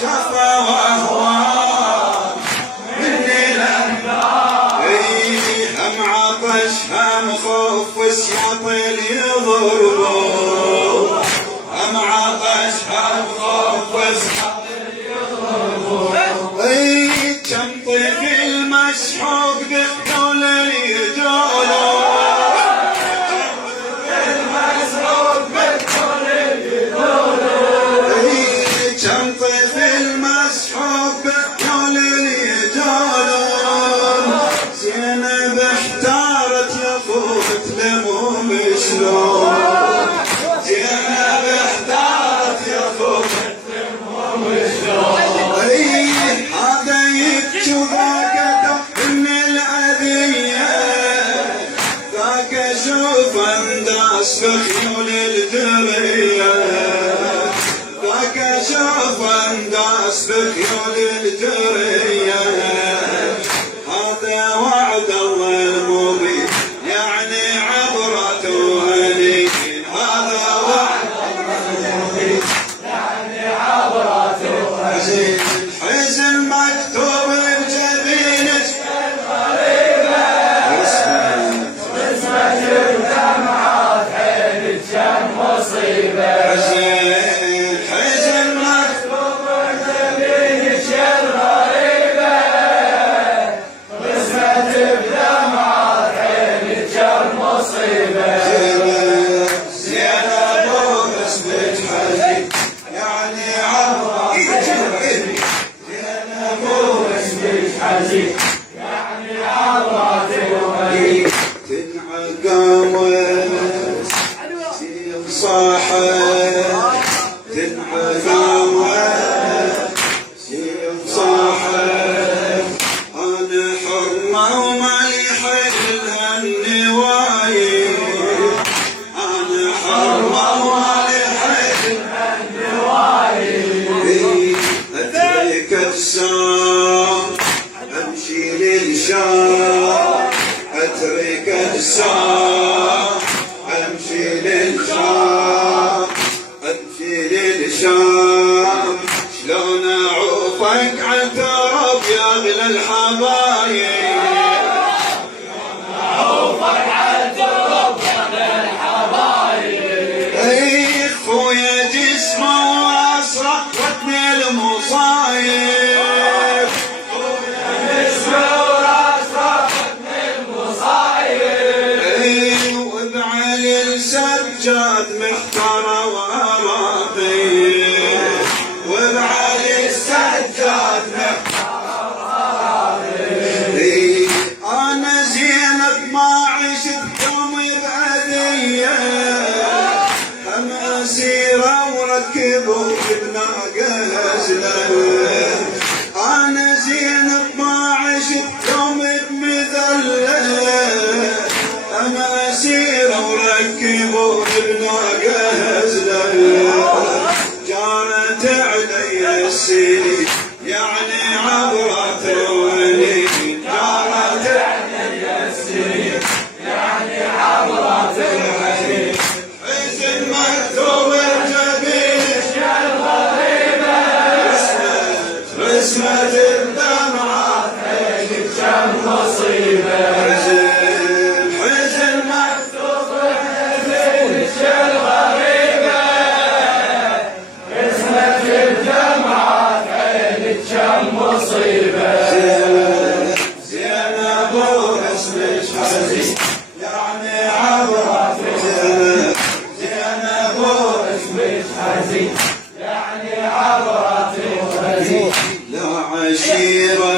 شفا واهوال مني الانبار هم عطش هم خوف وسياطيل يضربون هم عطش هم خوف وسياطيل يضربون كم طفل مسحوق بخيول يجولون بخيول الدرية ذاك شوف انداس بخيول الدرية هذا وعد الله المبين يعني عبرة وهنين هذا وعد الله المبين يعني عبرة وهنين حزن مكتوب بجبينك الغريبة واسمك الدمعة مصيبة حزن مكتوب بجبينك الغريبة قسمت بدمعة عينك المصيبة زينب واسمك حزين يعني عبرة زينب واسمك حزين يعني عبرة تنعقم صاحب تنعقم صاحب أنا حرمة وما يحلها النوايب أنا حرمة وما يحلها النوايب أترك السام أمشي للشام أترك السام أمشي للشام أمشي للشام شلون أعوفك عالتراب يا أغلى الحبايب شلون أعوفك عالتراب يا أغلى الحبايب أي خويا جسمه وأسرع وطني المصايب خويا جسمه وأسرع وطني المصايب سجاد محترى وراضي وبعلي السجاد محترى وراضي انا زينب ما عشت يوم بأذية هم اسيرة وركبوا بناقة هزلة انا زينب ما عشت يوم بمذلة هم اسيرة وركبوا بناقة هزلة جارت علي السنين يعني عبرة وهنين جارت علي السنين يعني عبرة وهنين حزن مكتوب بجبينك يا الغريبة رسمة الدمعة عينك المصيبة زينب واسمك حزين يعني عبرة زينب واسمك حزين يعني عبرة لا عشيرة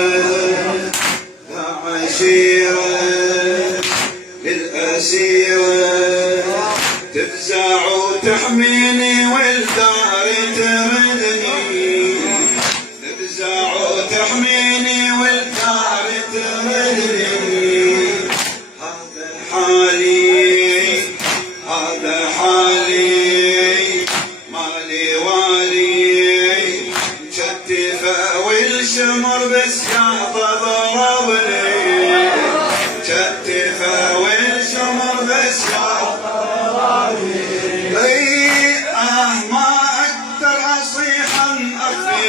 لا عشيرة للأسيرة تفزع وتحميني والدار تردني تفزع وتحميني والدار تردني هذا حالي هذا حالي مالي والي مشتفة والشمر بس قاعد ضربني مشتفة والشمر بس قاعد ضربني ما أقدر أصيح أخفي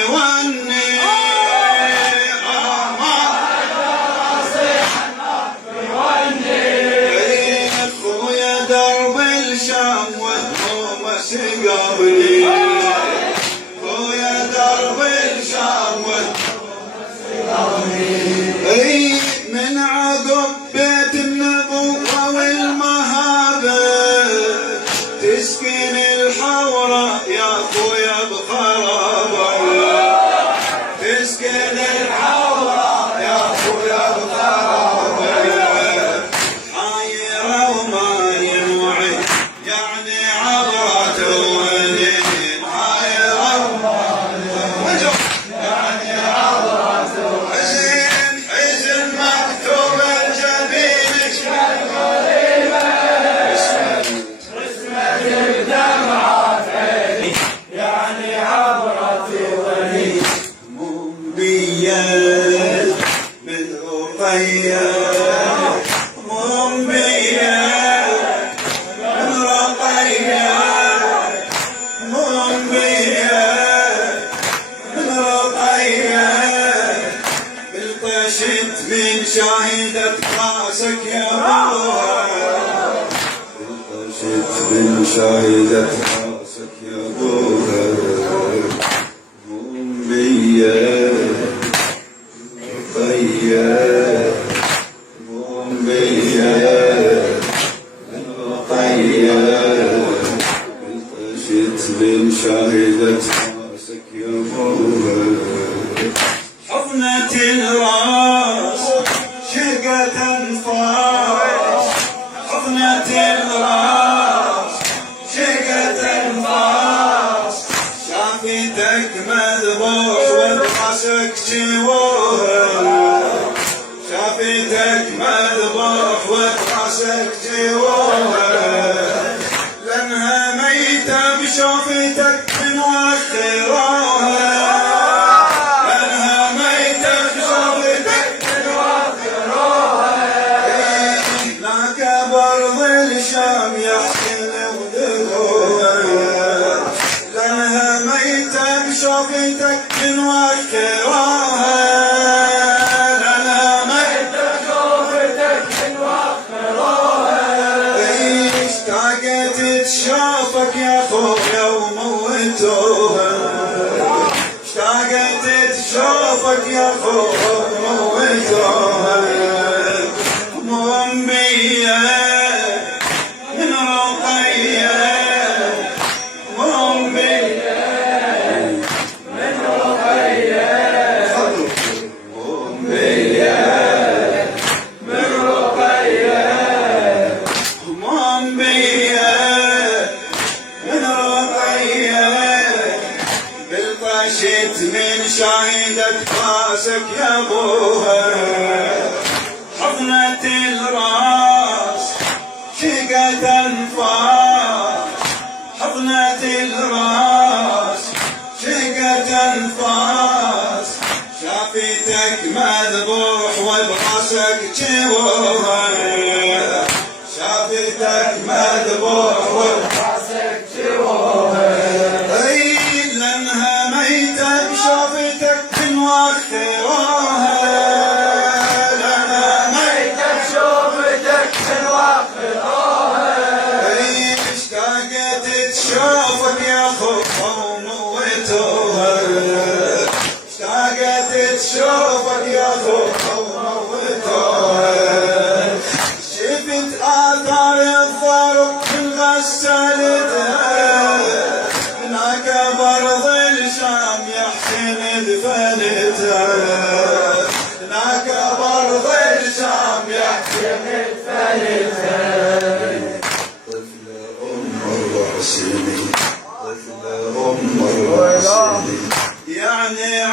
رقية من رقية منبية من رقية منبية من رقية بالطشت من شاهدة راسك يا ابوها بالطشت من شاهدة راسك يا ابوها منبية رقية منبية رقية بالطشت من شاهدة راسك يا ابوها حضنة الراس شقة انفاس حضنة الراس شقة انفاس شافتك مذبوح وراسك جوها شافتك مذبوح وراسك جوها لانها ميتة بشوفتك بنوخروها الشام يحكي ودلوها لانها ميتة بشوفتك بنوخروها لانها ميتة بشوفتك بنوخروها اشتاقت تشوفك يا خويا وموتوها اشتاقت تشوفك يا خويا وموتوها منبية من رقية منبية من رقية منبية من رقية منبية من رقية بالطشت من شاهدة راسك يا ابوها حضنة الراس شقة انفاس حضنة الراس شقة انفاس شافتك مذبوح وبراسك جوها شافتك مذبوح وبراسك جوها اي لانها ميتة بشوفتك بنوخروها شوفك يا خوفا وموتوها اشتاقت تشوفك يا خوفا وموتوها شفت آثار الضرب من غسالتها هناك برض الشام يا حسين دفنتها هناك برض الشام يا حسين دفنتها طفلة أم الرسول يعني